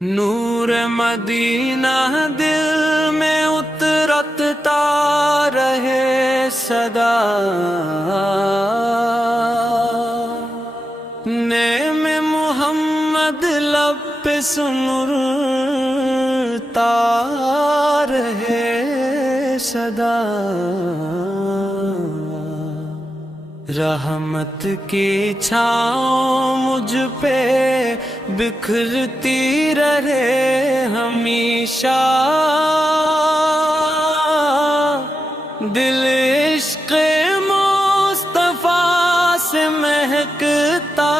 نور مدینہ دل میں اترتا رہے صدا، نعم محمد لب پہ سنرتا رہے صدا، رحمت کی چھاؤں مجھ پہ بکھرتی رہے ہمیشہ، دل عشق مصطفیٰ سے مہکتا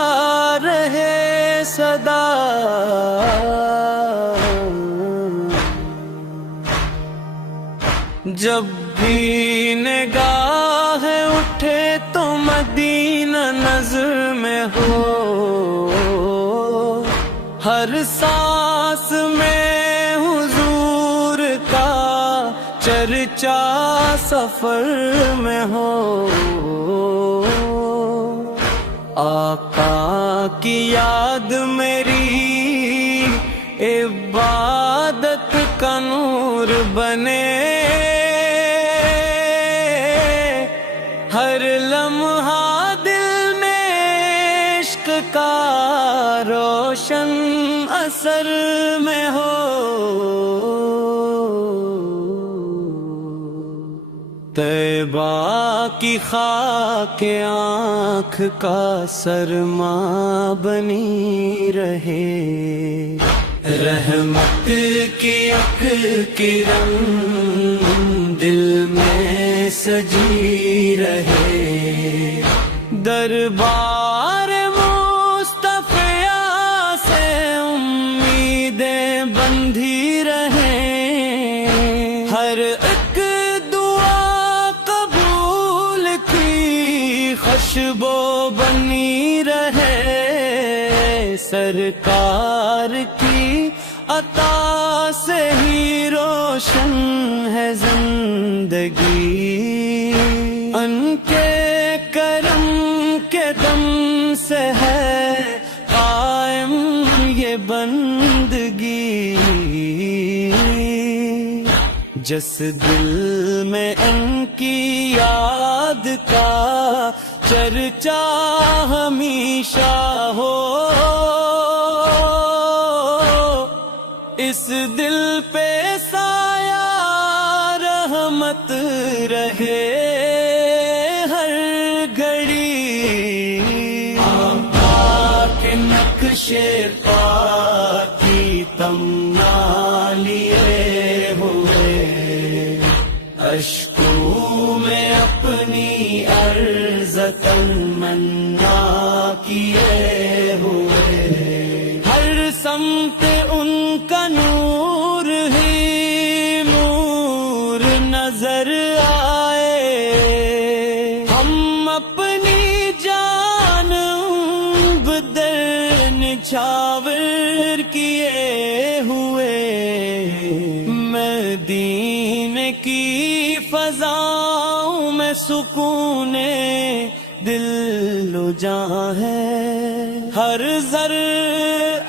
رہے صدا، جب بھی نگاہ اٹھے تو مدینہ نظر میں ہو، ہر سانس میں حضور کا چرچا سفر میں ہو، آقا کی یاد میری عبادت کا نور بنے، ہر لمحہ دل میں عشق کا روشن اثر میں ہو، طیبہ کی خاک آنکھ کا سرما بنی رہے، رحمت کی اک کرن دل میں سجی رہے، دربار مصطفیٰ سے امیدیں بندھی رہیں، ہر ایک دعا قبول کی خوشبو بنی رہے، سرکار کی عطا سے ہی روشن ہے زندگی، ان کے کرم کے دم سے ہے قائم یہ بندگی، جس دل میں ان کی یاد کا چرچا ہمیشہ ہو، اس دل پہ سایہ رحمت رہے ہر گھڑی، آقا کے نقش پا کی تمنا لیے ہوئے، اشکوں میں اپنی عرض تمنا کیے ہوئے، ہر سمت ان کا نور ہی نور نظر آئے، ہم اپنی جان بدر نچھاور کیے ہوئے، مدینے کی فضاؤں میں سکون دل و جاں ہے، ہر ذر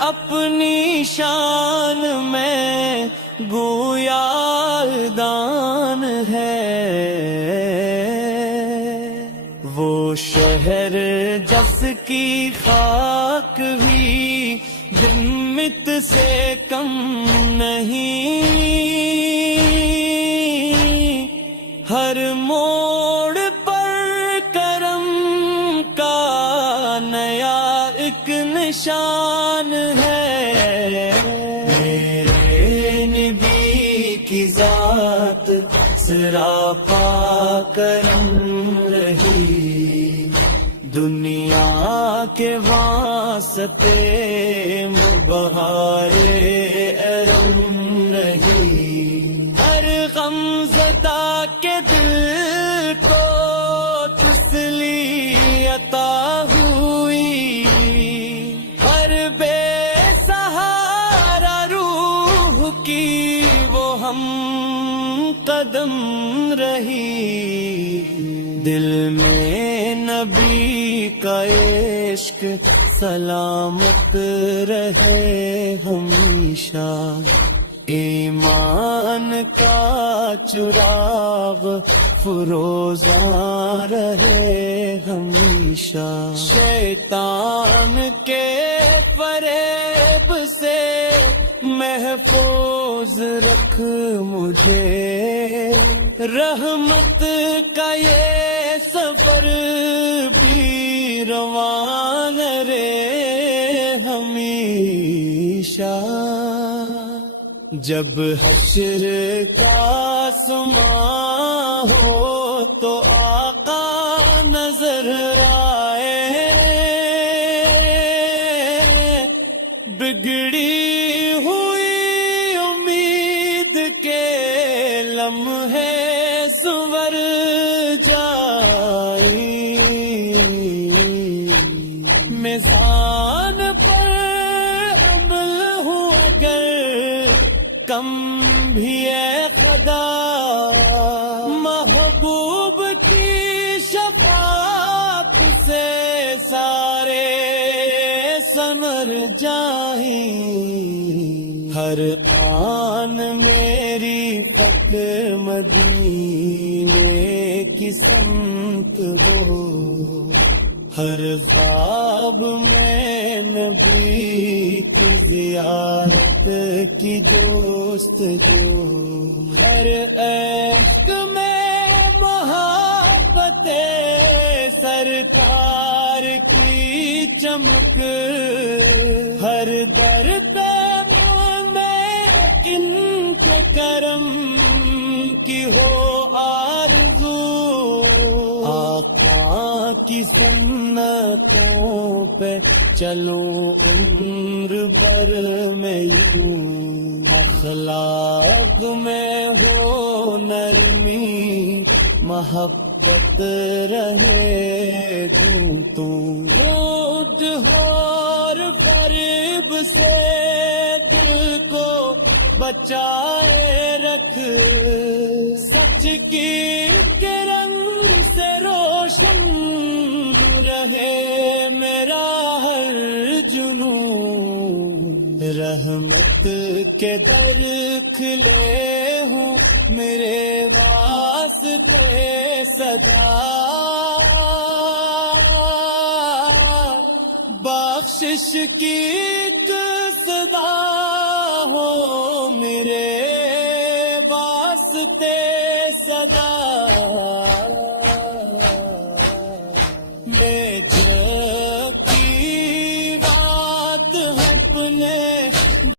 اپنی شان میں گویا دان ہے، وہ شہر جس کی خاک بھی جنت سے کم نہیں، ہر موڑ پر کرم کا نیا ایک نشان ہے، میرے نبی کی ذات سراپا کرم رہی، دنیا کے واسطے بہار ارم رہی، ہر غمزدہ کے دل کو تسلی عطا ہوئی، ہر بے سہارا روح کی وہ ہم قدم رہی، دل میں نبی کا عشق سلامت رہے ہمیشہ، ایمان کا چراغ فروزاں رہے ہمیشہ، شیطان کے فریب سے محفوظ رکھ مجھے، رحمت کا یہ سفر بھی روان رہے ہمیشہ، جب حشر کا سماں ہو تو آقا نظر آئے، بگڑی ہوئی امید کے لمحے سنور جائیں، میزان پر عمل ہوں اگر کم بھی ہے خدا، محبوب کی شفاعت سے سارے سنور جائیں، ہر آن میری فکر مدینے کی سمت ہو، ہر خواب میں نبی کی زیارت کی جستجو، ہر عشق میں محبت سرکار کی چمک، ہر در پہ میں ان کے کرم کی ہو آرزو، آقا کی سنتوں پہ چلوں عمر بھر میں یوں، اخلاق میں ہو نرمی محبت رہے گھومتوں، خود اور فریب سے دل کو بچائے رکھ، سچ کی کرن سے روشن رہے میرا ہر جنون، رحمت کے در کھلے ہوں میرے واسطے صدا، بخشش کی ایک صدا ہو میرے واسطے صدا۔